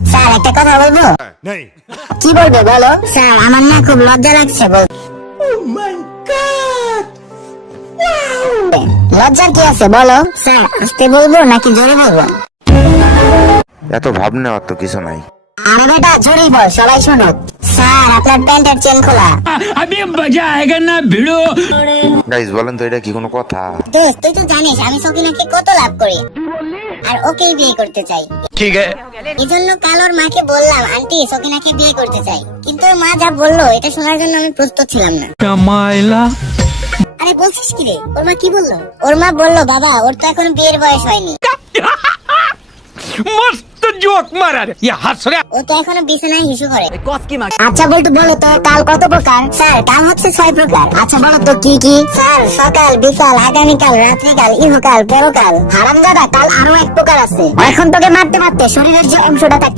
Sir একটা কথা বলবো? কি বলবে বলো? স্যার আমার না খুব লজ্জা লাগছে বল। লজ্জার কি আছে বলো? স্যার আস্তে বলবো নাকি জোরে বলবো? এত ভাব নেওয়ার তো কিছু নাই। আরে বেটা জোরেই বল, সবাই শুনুক। স্যার আপনার প্যান্টের চেন খোলা। গাইস বলেন তো, এটা কি কোনো কথা? দোস্ত তুই তো জানিস আমি সকিনাকে কত লাভ করি আর ওকেই বিয়ে করতে চাই। ঠিক আছে। এই জন্য কাল ওর মাকে বললাম আন্টি সকিনাকে বিয়ে করতে চাই, কিন্তু ওর মা যা বললো এটা শোনার জন্য আমি প্রস্তুত ছিলাম না। আরে বলছিস কি রে? ওর মা কি বললো? ওর মা বললো বাবা ওর তো এখন বিয়ের বয়স হয়নি, मस्त जोक मारा रे ये हंस रहा ও তো এখনো বিছানায় হিসু করে। আচ্ছা বলতো বলো তো কাল কত প্রকার? স্যার কাল হচ্ছে 6 প্রকার। আচ্ছা বলো তো কি কি? স্যার সকাল, বিকাল, আগামীকাল, রাত্রিকাল, ইহকাল, পরকাল। হারামজাদা কাল আরো এক প্রকার আছে। এখন তোকে মারতে মারতে শরীরের যে অংশটা থাকে